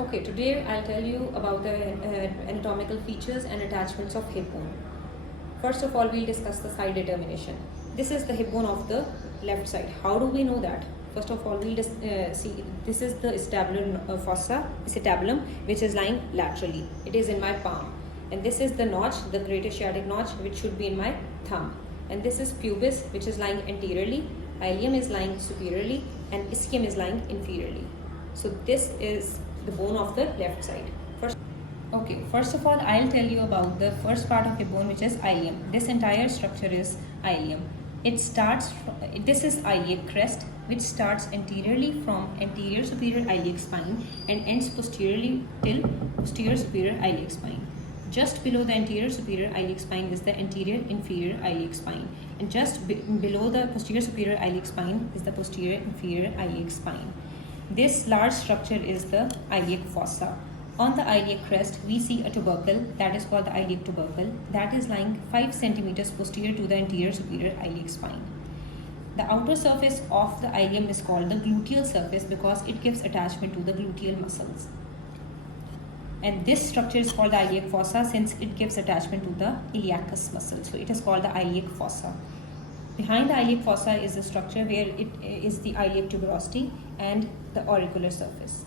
Okay, today I'll tell you about the anatomical features and attachments of hip bone. First of all, we'll discuss the side determination. This is the hip bone of the left side. How do we know that? First of all, we'll see this is the acetabular fossa, acetabulum, which is lying laterally. It is in my palm. And this is the notch, the greater sciatic notch, which should be in my thumb. And this is pubis, which is lying anteriorly. Ilium is lying superiorly, and ischium is lying inferiorly. So this is the bone of the left side. First of all, I'll tell you about the first part of your bone, which is ilium. This entire structure is ilium. This is iliac crest, which starts anteriorly from anterior superior iliac spine and ends posteriorly till posterior superior iliac spine. Just below the anterior superior iliac spine is the anterior inferior iliac spine, and just below the posterior superior iliac spine is the posterior inferior iliac spine. This large structure is the iliac fossa. On the iliac crest, we see a tubercle that is called the iliac tubercle that is lying 5 centimeters posterior to the anterior superior iliac spine. The outer surface of the ilium is called the gluteal surface because it gives attachment to the gluteal muscles. And this structure is called the iliac fossa since it gives attachment to the iliacus muscle. So it is called the iliac fossa. Behind the iliac fossa is the structure where it is the iliac tuberosity and the auricular surface.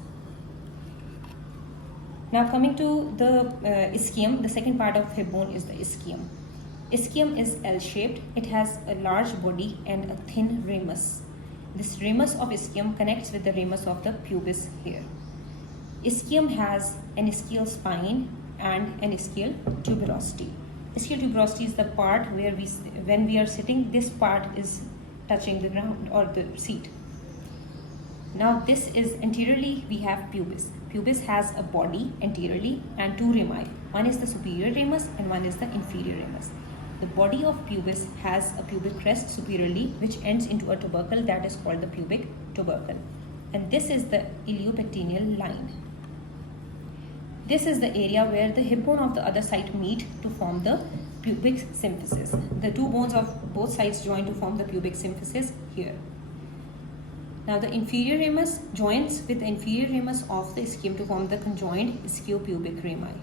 Now coming to the ischium, the second part of hip bone is the ischium. Ischium is L-shaped. It has a large body and a thin ramus. This ramus of ischium connects with the ramus of the pubis here. Ischium has an ischial spine and an ischial tuberosity. Ischial tuberosity is the part where when we are sitting, this part is touching the ground or the seat. Now this is anteriorly we have pubis. Pubis has a body anteriorly and two rami. One is the superior ramus and one is the inferior ramus. The body of pubis has a pubic crest superiorly which ends into a tubercle that is called the pubic tubercle. And this is the iliopectineal line. This is the area where the hip bone of the other side meet to form the pubic symphysis. The two bones of both sides join to form the pubic symphysis here. Now the inferior ramus joins with the inferior ramus of the ischium to form the conjoined ischiopubic rami.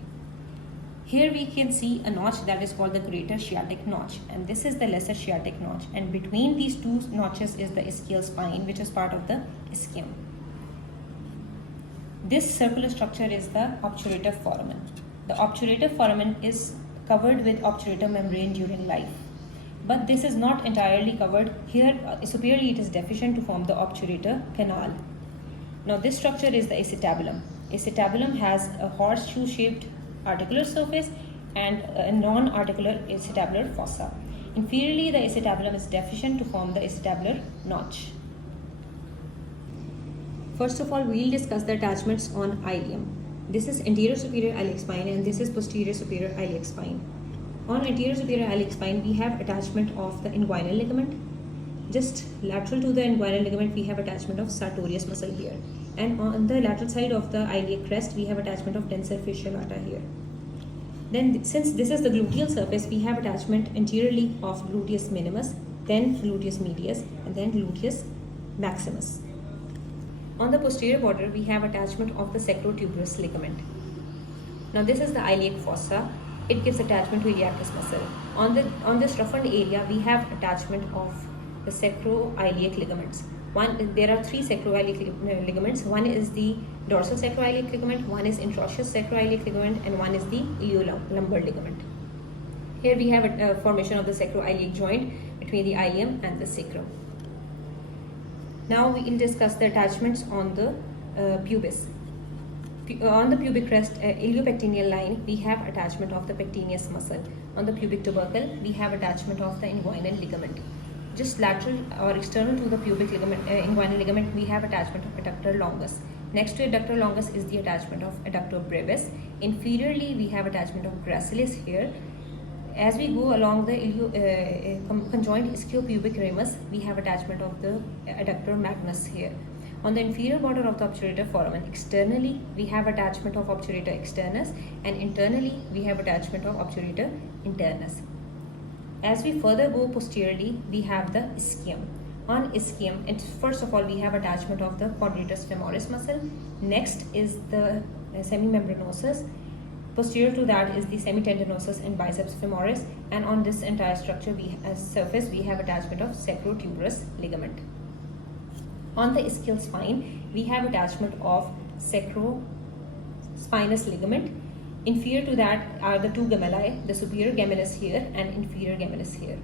Here we can see a notch that is called the greater sciatic notch, and this is the lesser sciatic notch, and between these two notches is the ischial spine, which is part of the ischium. This circular structure is the obturator foramen. The obturator foramen is covered with obturator membrane during life. But this is not entirely covered. Here, superiorly it is deficient to form the obturator canal. Now this structure is the acetabulum. Acetabulum has a horseshoe-shaped articular surface and a non-articular acetabular fossa. Inferiorly, the acetabulum is deficient to form the acetabular notch. First of all, we'll discuss the attachments on ilium. This is anterior superior iliac spine and this is posterior superior iliac spine. On anterior superior iliac spine, we have attachment of the inguinal ligament. Just lateral to the inguinal ligament, we have attachment of sartorius muscle here. And on the lateral side of the iliac crest, we have attachment of tensor fasciae lata here. Then, since this is the gluteal surface, we have attachment anteriorly of gluteus minimus, then gluteus medius, and then gluteus maximus. On the posterior border, we have attachment of the sacrotuberous ligament. Now this is the iliac fossa. It gives attachment to iliacus muscle. On this roughened area, we have attachment of the sacroiliac ligaments. There are 3 sacroiliac ligaments. One is the dorsal sacroiliac ligament, one is interosseous sacroiliac ligament, and one is the iliolumbar ligament. Here we have a formation of the sacroiliac joint between the ilium and the sacrum. Now we will discuss the attachments on the pubis. On the pubic crest, iliopectineal line, we have attachment of the pectineus muscle. On the pubic tubercle, we have attachment of the inguinal ligament. Just lateral or external to the pubic ligament, inguinal ligament, we have attachment of adductor longus. Next to adductor longus is the attachment of adductor brevis. Inferiorly, we have attachment of gracilis here. As we go along the conjoined ischiopubic ramus, we have attachment of the adductor magnus here. On the inferior border of the obturator foramen, externally we have attachment of obturator externus, and internally we have attachment of obturator internus. As we further go posteriorly, we have the ischium. On ischium, first of all we have attachment of the quadratus femoris muscle. Next is the semimembranosus. Posterior to that is the semitendinosus and biceps femoris, and on this entire structure surface we have attachment of sacrotuberous ligament. On the ischial spine we have attachment of sacrospinous ligament. Inferior to that are the two gemelli, the superior gemellus here and inferior gemellus here.